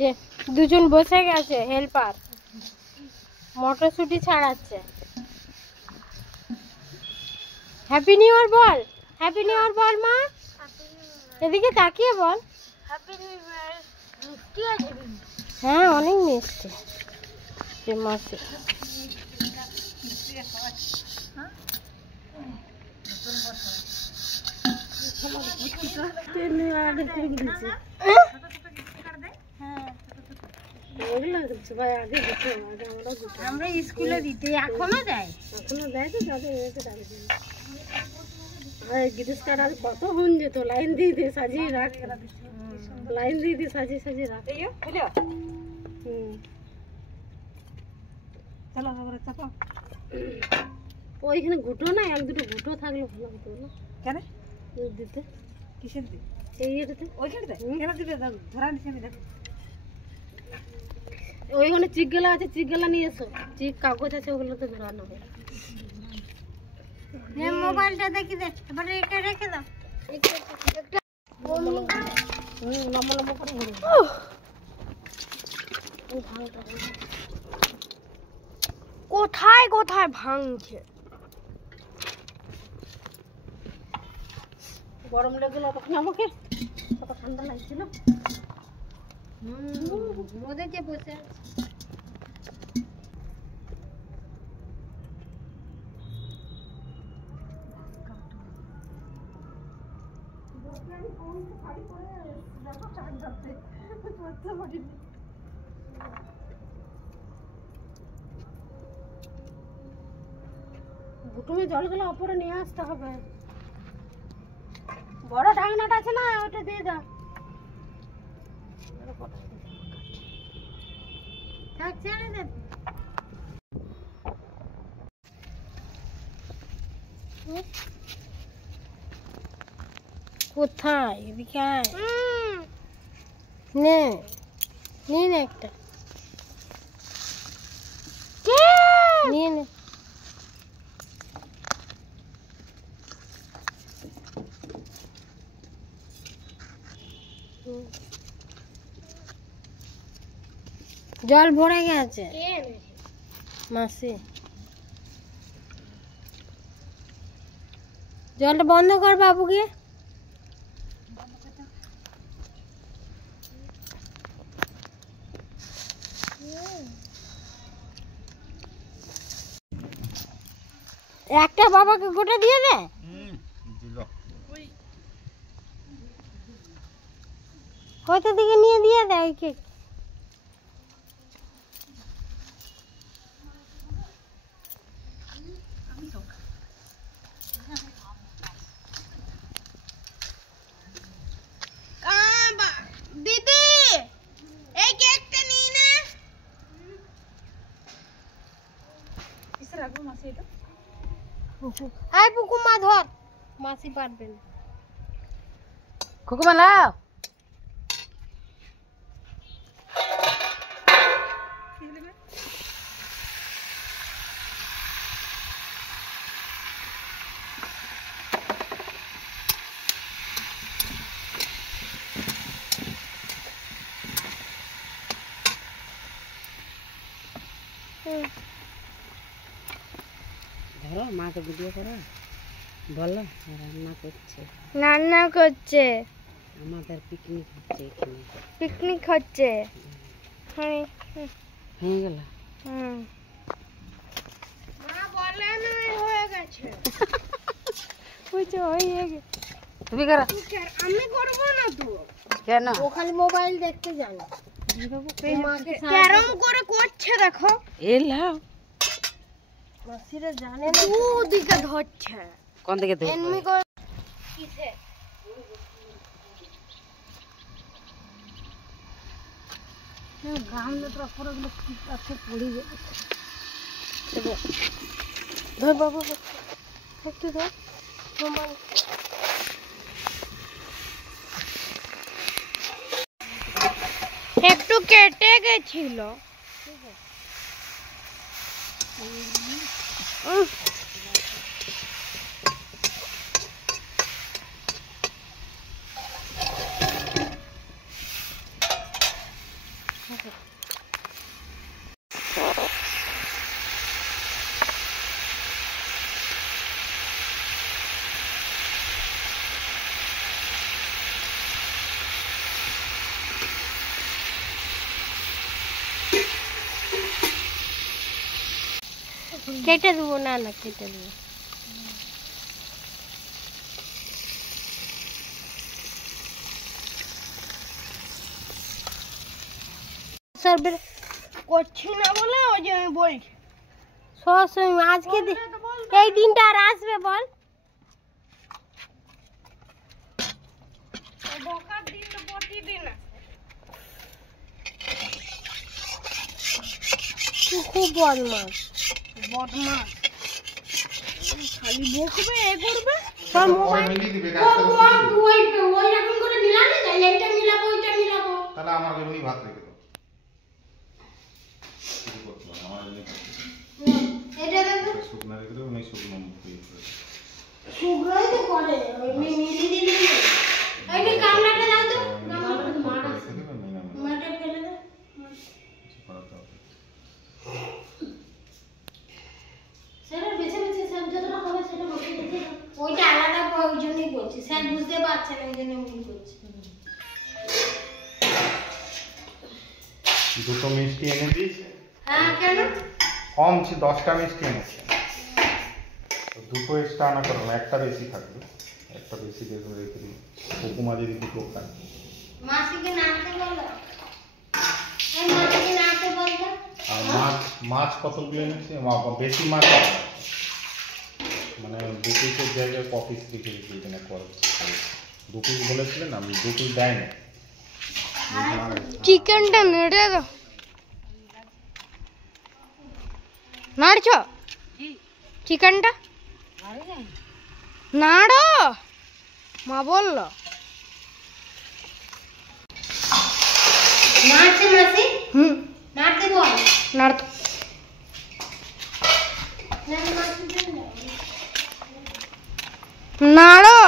যে দুজন বসে গেছে হেল্পার, মটরশুঁটি ছাড়াচ্ছে। হ্যাপি নিউ ইয়ার বল, হ্যাপি নিউ ইয়ার বল মা, এদিকে তাকিয়ে বল। হ্যাঁ অনেক মিষ্টি যে মাসি। আমরা স্কুলে দিতে এখনো দেয়, এখনো দেয় তো তাদের গিরিশ কাটার কত হন যেত, লাইন দিয়ে দিয়ে সাজিয়ে রাখ, লাইন দিয়ে দিয়ে সাজিয়ে সাজিয়ে রাখ। চলো চাপা। ওইখানে ঘুটো না, এক দুটো ঘুটো থাকলে ভালো হতো না। কেন দিতে? কিসের দিতে? এই ইয়েটাতে। ওইখানটাতে কেন দিবে? ধরা নিচে আমি দেখো। ওইখানে চিকগুলা আছে, চিকগুলা নিয়ে এসো। চিক কাগজ আছে, ওগুলোতে ধরানো হবে। মোবাইলটা দেখি দে, এবারে এটা রেখে দাও। লম্বা লম্বা করে ঘুরে। কোথায় কোথায় ভাঙছে। গরম লেগেছিল তখন আমাকে, কত ঠান্ডা লাগছিল। রোদে যে বসে আছে। বুটুমে জলগুলো ওপরে নিয়ে আসতে হবে। বড় ঢাকনাটা আছে না, ওটা দিয়ে দাও। কোথায়? এদিকে আয়। নে নিয়ে নে একটা, নিয়ে নে। জল ভরে গেছে মাসি, জলটা বন্ধ কর বাবুকে। একটা বাবাকে গোটা দিয়ে দে। হয়তো দিকে নিয়ে দিয়ে দেয় কেক। দিদি এই কেকটা নিয়ে নে। কিসে রাখবো মাসি এটা? আয় পুকুমা ধর, মাসি পারবেন। খুকুমা লাও। ধরো মাকে ভিডিও করো, বলো রান্না করছে, রান্না করছে, আমাদের পিকনিক হচ্ছে এখানে, পিকনিক হচ্ছে। হ্যাঁ হয়ে গেল। মা বলে না হয়ে গেছে। বুঝছো হয়ে গেছে। তুমি করো। আমি করব না তো। কেন? ও খালি মোবাইল দেখতে জানে। ক্যারম করে করছে দেখো। এ লাও। মাসিরা জানে না ওদিকে ধরছে। কোন দিকে ধরছে? এমনি করে কিসে? গামলা তো পুরোগুলো ঠিক আছে পড়ে যাবে। ধর বাবু একটু ধর। একটু কেটে গেছিল। কেটে দেবো, না না কেটে দেবো। করছি না বলে ওই যে আমি বলছি সবসময় আজকে এই দিনটা আর আসবে বল? খুব বদমাস বদমাস, খালি বকবে এ করবে সব মোবাইল ওই রকম করে মিলানো যায়, এইটা মিলাবো ওইটা মিলাবো। তাহলে আমার এমনি ভাত রেখে দাও, কিছু করতে হবে আমার এমনি এটা দেখো শুকনা রেখে দাও, অনেক শুকনো মুখ দিয়ে শুকনোই তো করে ওই মিলি দিলে। এইটা কামড়াটা দাও তো, কামড়াটা মারা রেখে দেবে না মাটা ফেলে দাও। সেটা বেছে বেছে সব যতটা হবে সেটা বসে দিতে, ওইটা আলাদা ওই জন্যই বলছি, স্যার বুঝতে পারছেন এই জন্য ভুল করছি। দুটো মিষ্টি এনে দিয়েছে। হ্যাঁ কেন কম ছিল, 10টা মিষ্টি এনেছে, দুটো এক্সট্রা আনা করো না, একটা বেশি থাকবে, একটা বেশি দেখে রেখে দিই। হুকুমা যদি দুটো খায়, মাসিকে নাড়তে বলো, এই মাসিকে নাড়তে বলতো। আর মাছ কতগুলো এনেছে? বেশি মাছ মানে 2 পিসের জায়গায় ক পিস রেখে দিচ্ছি এখানে করে। 2 পিস বলেছিলেন, আমি 2 পিস দেয় না। চিকেনটা নেড়ে দাও, নাড়ছ চিকেনটা নাড়ো, মা বললো নাড়ছে মাসি। নাড়তে বল, নাড়তো নাড়ো।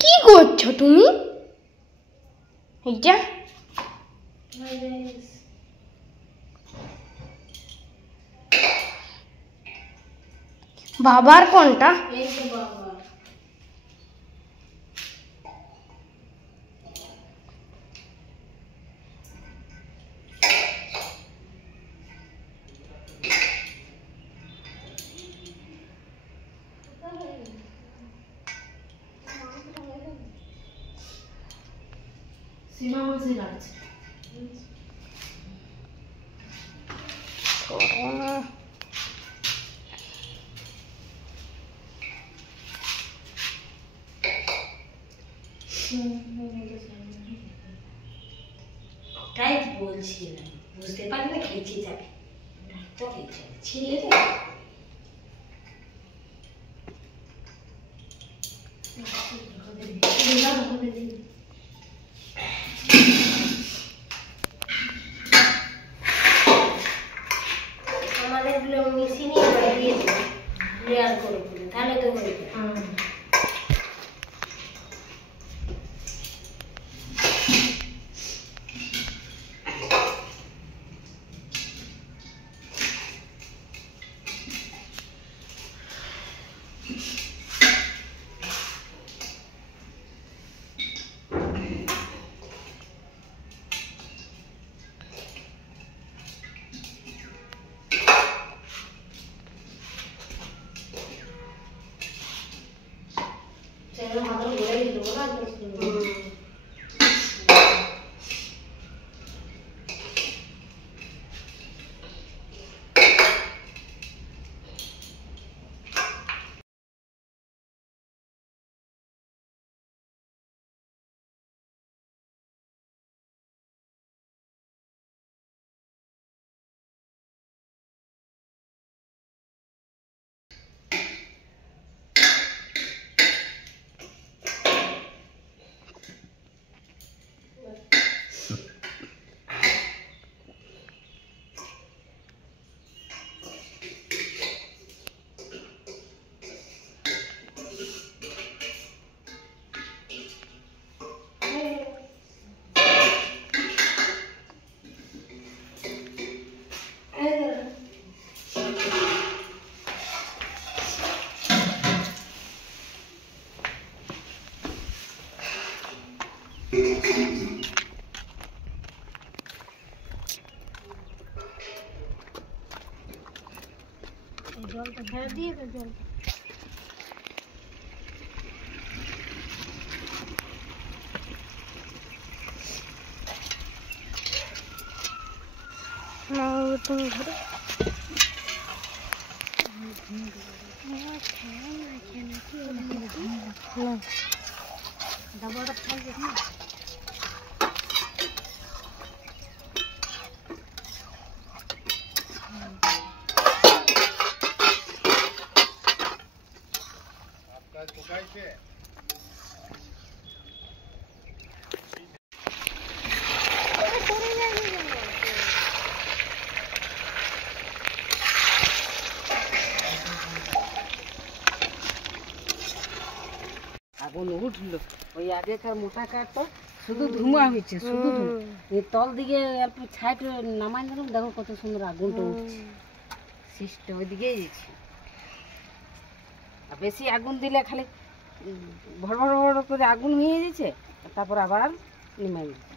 কি করছো তুমি? এইটা বাবার কোনটা? সীমা বসে যাচ্ছে তাই বলছিলাম, বুঝতে পারলে খেয়েছি যাবে তো খেয়েছি ছিলে রে। আমাদের মেশিনে দিয়ে লেয়ার করে তাহলে তো হয়ে যাবে। জলটা ছেড়ে দিয়ে তো জলটা না তুমি ধরে ডাবলটা খাই দেখি আগুন উঠলো ওই আগেকার মোটা কাঠটা শুধু ধুমা হয়েছে শুধু এই তল দিকে অল্প ছাইট নামাই দিলাম দেখো কত সুন্দর আগুনটা উঠছে সিস্টেম ওই দিকেই যাচ্ছে আর বেশি আগুন দিলে খালি ভর ভর ভর করে আগুন হয়ে যাচ্ছে তারপর আবার নিমাই দিচ্ছে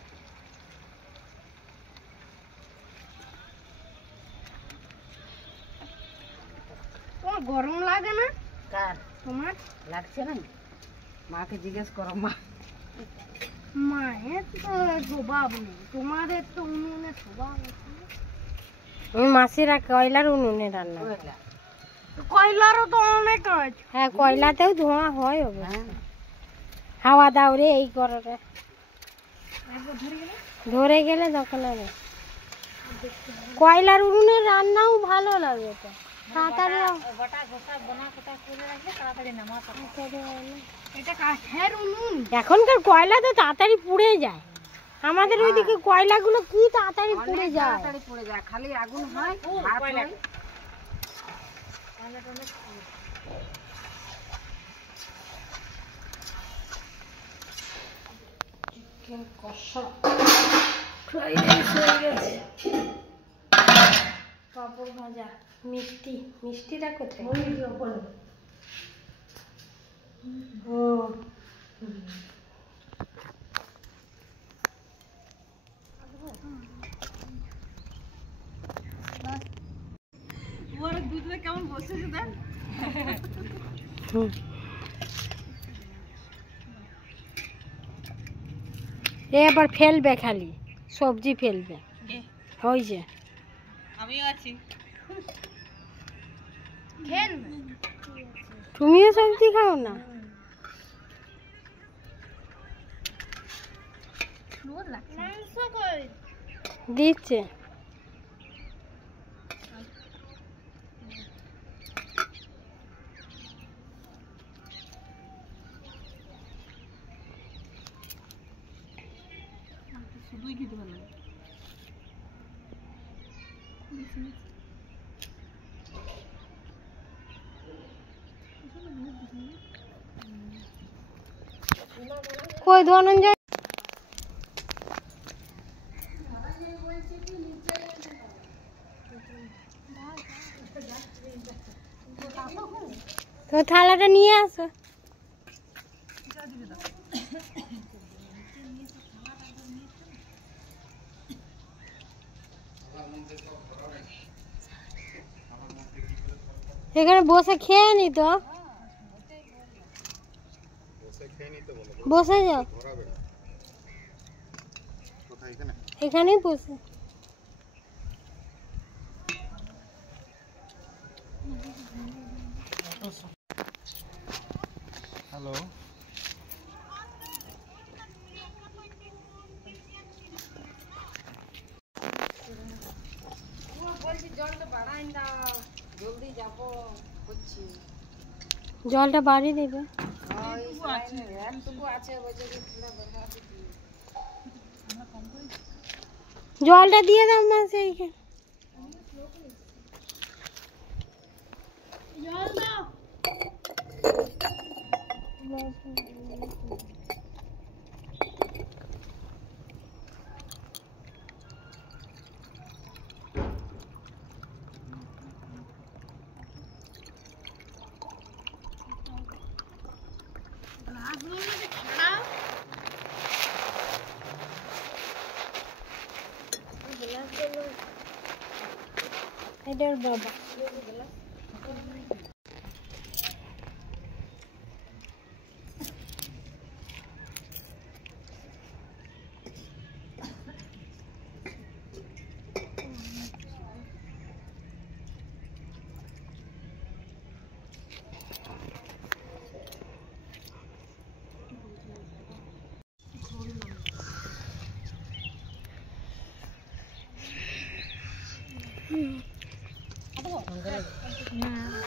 তোমার গরম লাগে না? কার তোমার লাগছে না? মাকে জিজ্ঞেস করো মা মায়ের তো স্বভাব নেই, তোমাদের তো উনুনের স্বভাব আছে। মাসিরা কয়লার উনুনে রান্না করে। কয়লারও তো অনেক কাজ। হ্যাঁ কয়লাতেও ধোঁয়া হয় অবশ্য। হাওয়া দাও রে এই করে রে ধরে গেলে তখন আর কয়লার উনুনে রান্নাও ভালো লাগে তো তাড়াতাড়ি এখনকার কয়লা তো তাড়াতাড়ি পুড়ে যায় আমাদের ওইদিকে কয়লাগুলো কি তাড়াতাড়ি পুড়ে যায় খালি আগুন হয় চিকেন কষা ফ্রাইড রাইস হয়ে গেছে পাপড় ভাজা মিষ্টিটা কোথায় ও কেমন বসেছে দেখ এবার ফেলবে খালি সবজি ফেলবে ওই যে আমিও আছি তুমিও সবজি খাও না দিচ্ছে শুধুই খেতে ভালো লাগে কই ধনঞ্জয় তো থালাটা নিয়ে আসো এখানে বসে খেয়ে নি তো বসে যাও এখানেই বসে হ্যালো জলটা বাড়িয়ে দেবে জলটা দিয়ে দাও না সেইখানে জল দাও এটার বাবা Nah.